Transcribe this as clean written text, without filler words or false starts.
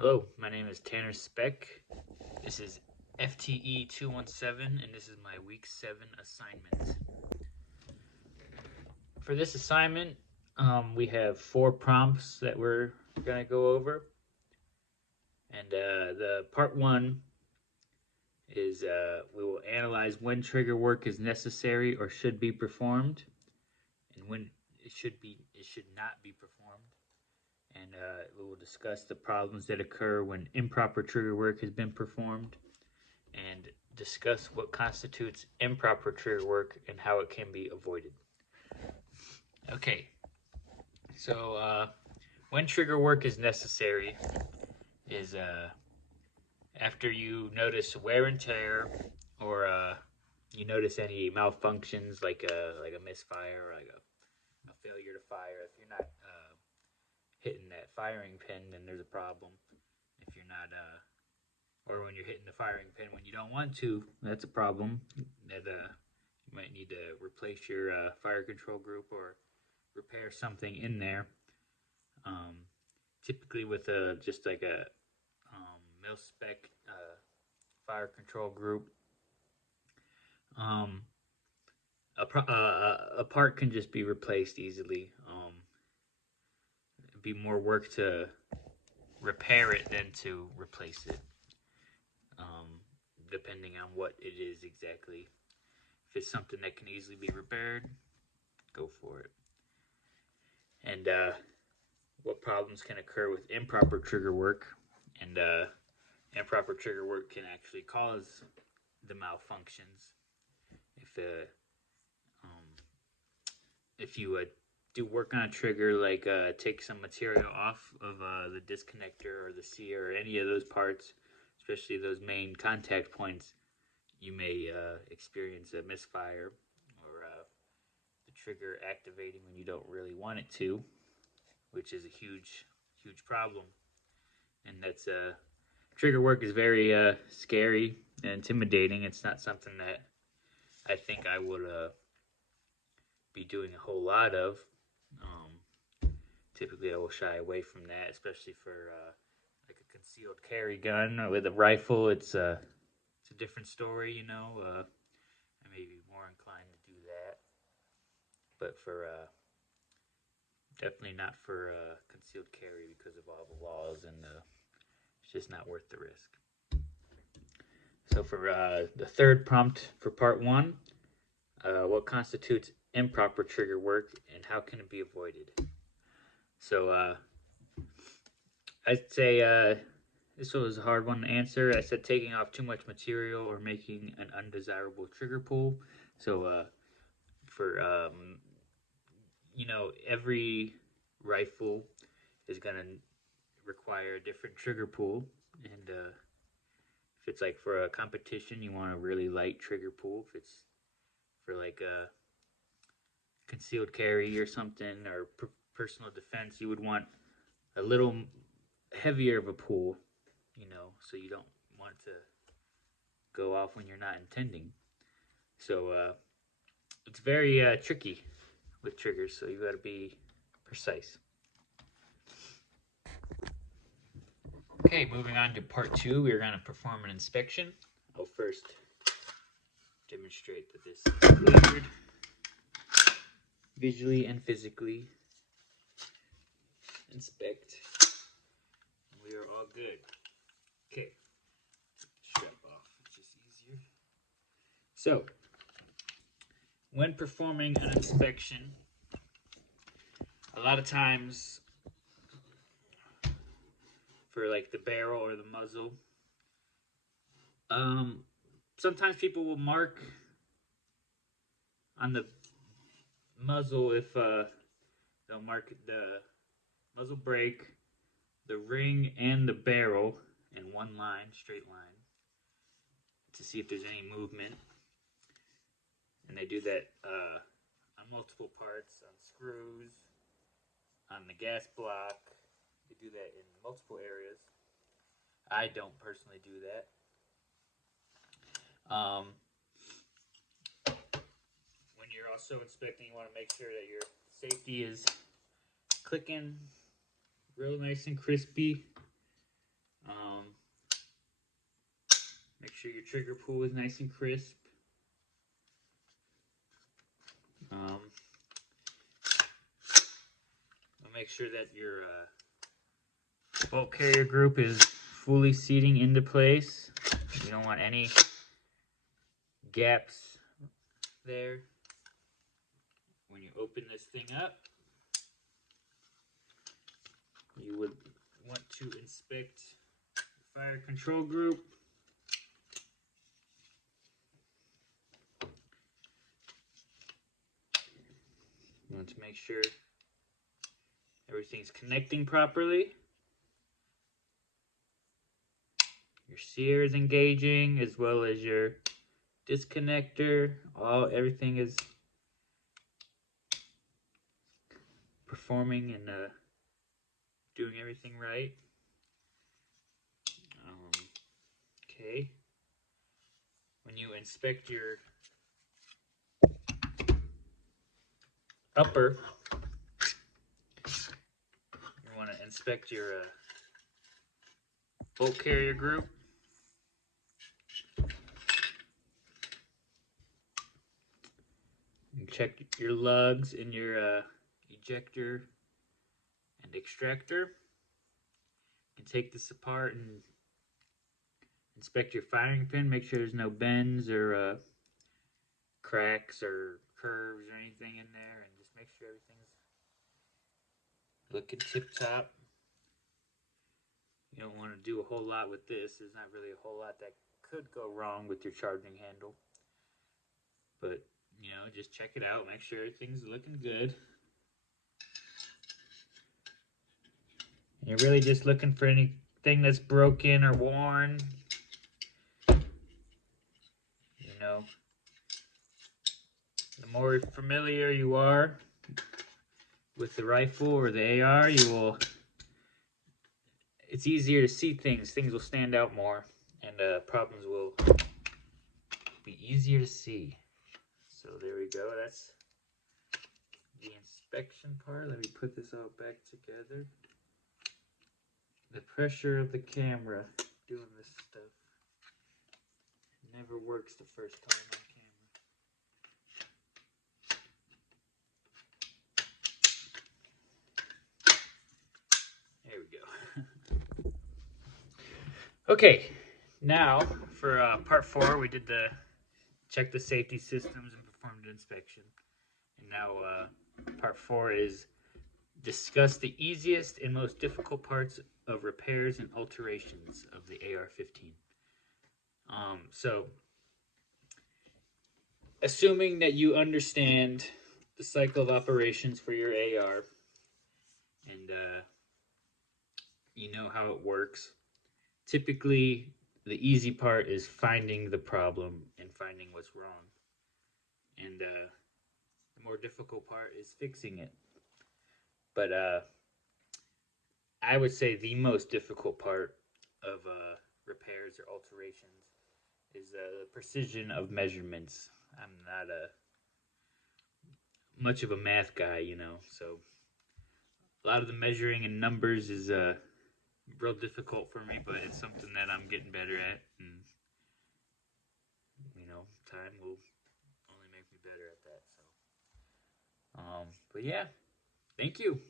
Hello, my name is Tanner Speck. This is FTE 217, and this is my week 7 assignment. For this assignment, we have 4 prompts that we're going to go over. And the part 1 is we will analyze when trigger work is necessary or should be performed, and when it should not be performed. And we will discuss the problems that occur when improper trigger work has been performed, and discuss what constitutes improper trigger work and how it can be avoided. Okay, so when trigger work is necessary is after you notice wear and tear, or you notice any malfunctions like a misfire or like a failure to fire. If you're not hitting that firing pin, then there's a problem. If you're not or when you're hitting the firing pin when you don't want to, that's a problem. That you might need to replace your fire control group or repair something in there. Typically with just like a mil spec fire control group, a part can just be replaced easily. It'd be more work to repair it than to replace it. Depending on what it is exactly. If it's something that can easily be repaired, go for it. And what problems can occur with improper trigger work, and improper trigger work can actually cause the malfunctions. If you do work on a trigger, like take some material off of the disconnector or the sear or any of those parts, especially those main contact points, you may experience a misfire or the trigger activating when you don't really want it to, which is a huge problem. And that's trigger work is very scary and intimidating. It's not something that I think I would be doing a whole lot of. Typically I will shy away from that, especially for like a concealed carry gun. Or with a rifle, it's a different story, you know. I may be more inclined to do that, but for definitely not for concealed carry because of all the laws, and it's just not worth the risk. So for the third prompt for part 1, what constitutes improper trigger work and how can it be avoided? So I'd say this was a hard one to answer. I said taking off too much material or making an undesirable trigger pull. So for every rifle is gonna require a different trigger pull, and if it's like for a competition, you want a really light trigger pull. If it's for like a concealed carry or something, or personal defense, you would want a little heavier of a pull, so you don't want to go off when you're not intending. So it's very tricky with triggers, so you got to be precise. Okay, moving on to part 2, we're going to perform an inspection. I'll first demonstrate that this is cleared visually and physically. Inspect. We are all good. Okay, strap off, it's just easier. So, when performing an inspection, a lot of times for like the barrel or the muzzle, sometimes people will mark on the muzzle if they'll mark the muzzle brake, the ring, and the barrel in one line, straight line, to see if there's any movement. And they do that on multiple parts, on screws, on the gas block. They do that in multiple areas. I don't personally do that. When you're also inspecting, you want to make sure that your safety is clicking real nice and crispy. sure your trigger pull is nice and crisp. Make sure that your bolt carrier group is fully seating into place. You don't want any gaps there. When you open this thing up, you would want to inspect the fire control group. You want to make sure everything's connecting properly. Your sear is engaging, as well as your disconnector. Everything is performing and doing everything right. Okay. When you inspect your upper, you want to inspect your bolt carrier group. You check your lugs in your ejector and extractor. You can take this apart and inspect your firing pin. Make sure there's no bends or cracks or curves or anything in there, and just make sure everything's looking tip-top. You don't want to do a whole lot with this. There's not really a whole lot that could go wrong with your charging handle. But, just check it out. Make sure everything's looking good. You're really just looking for anything that's broken or worn. The more familiar you are with the rifle or the AR, it's easier to see things. Things will stand out more, and problems will be easier to see. So there we go. That's the inspection part. Let me put this all back together. The pressure of the camera doing this stuff never works the first time on camera. There we go. Okay, now for part 4, we did check the safety systems and performed an inspection. And now part 4 is discuss the easiest and most difficult parts of repairs and alterations of the AR-15. So, assuming that you understand the cycle of operations for your AR and you know how it works, typically the easy part is finding the problem and finding what's wrong. And the more difficult part is fixing it. But I would say the most difficult part of repairs or alterations is the precision of measurements. I'm not much of a math guy, so a lot of the measuring and numbers is real difficult for me, but it's something that I'm getting better at, and time will only make me better at that. So, but yeah, thank you.